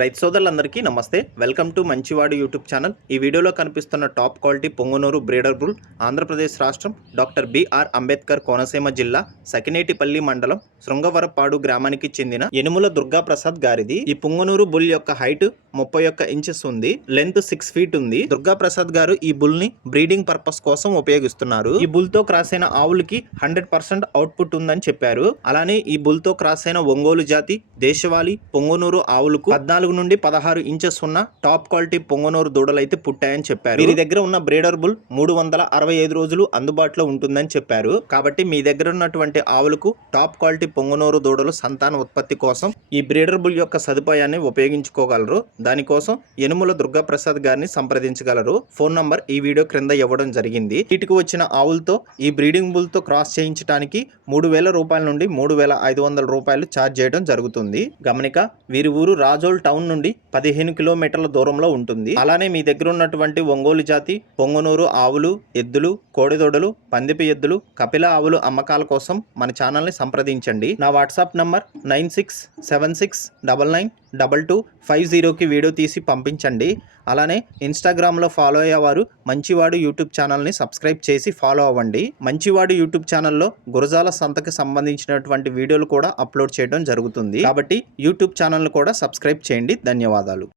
రైతు సోదరులందరికీ నమస్తే. వెల్కమ్ టు మంచివాడు యూట్యూబ్ ఛానల్. ఈ వీడియోలో కనిపిస్తున్న top quality Punganur breeder bull Andhra Pradesh రాష్ట్రం డాక్టర్ బిఆర్ అంబేద్కర్ కోనసీమ జిల్లా సకినేటిపల్లి మండలం శృంగవరపాడు గ్రామానికి చెందిన యనుముల దుర్గాప్రసాద్ గారిది. ఈ పొంగనూరు బుల్ యొక్క హైట్ 31 ఇంచెస్ ఉంది. లెంత్ 6 ఫీట్ ఉంది. దుర్గాప్రసాద్ గారు ఈ బుల్ ని బ్రీడింగ్ పర్పస్ కోసం ఉపయోగిస్తున్నారు. ఈ బుల్ తో క్రాస్ అయిన ఆవులకి 100% అవుట్పుట్ ఉందని చెప్పారు. అలానే ఈ బుల్ తో క్రాస్ అయిన ఒంగోలు జాతి దేశవాళీ పొంగనూరు ఆవులకు 14 నుండి 16 ఇంచెస్ ఉన్న టాప్ క్వాలిటీ పొంగనూరు దూడలైతే పుట్టాయని చెప్పారు. వీరి దగ్గర ఉన్న బ్రీడర్ బుల్ 365 రోజులు అందుబాటులో ఉంటుందని చెప్పారు. కాబట్టి మీ దగ్గర ఉన్నటువంటి ఆవులకు టాప్ క్వాలిటీ పొంగనూరు దూడలు సంతాన ఉత్పత్తి కోసం ఈ బ్రీడర్ బుల్ యొక్క సదుపాయాన్ని ఉపయోగించుకోగలరు. దానికోసం యనుముల దుర్గాప్రసాద్ గారిని సంప్రదించగలరు. ఫోన్ నంబర్ ఈ వీడియో క్రింద ఇవ్వడం జరిగింది. వీటికి వచ్చిన ఆవులతో ఈ బ్రీడింగ్ బుల్ తో క్రాస్ చేయించడానికి 3000 రూపాయల నుండి 3500 రూపాయలు ఛార్జ్ చేయడం జరుగుతుంది. గమనిక, వీరి ఊరు రాజోల్ టౌన్ నుండి 15 కిలోమీటర్ల దూరంలో ఉంటుంది. అలానే మీ దగ్గర ఉన్నటువంటి ఒంగోలు జాతి పొంగనూరు ఆవులు, ఎద్దులు, కోడిదొడలు, పందిపి ఎద్దులు, కపిల ఆవులు అమ్మకాల కోసం మన ఛానల్ ని సంప్రదించండి. నా వాట్సాప్ నంబర్ 9676992250కి వీడియో తీసి పంపించండి. అలానే ఇన్స్టాగ్రామ్లో ఫాలో అయ్యేవారు మంచివాడు యూట్యూబ్ ఛానల్ని సబ్స్క్రైబ్ చేసి ఫాలో అవ్వండి. మంచివాడు యూట్యూబ్ ఛానల్లో గురజాల సంతకి సంబంధించినటువంటి వీడియోలు కూడా అప్లోడ్ చేయడం జరుగుతుంది. కాబట్టి యూట్యూబ్ ఛానల్ని కూడా సబ్స్క్రైబ్ చేయండి. ధన్యవాదాలు.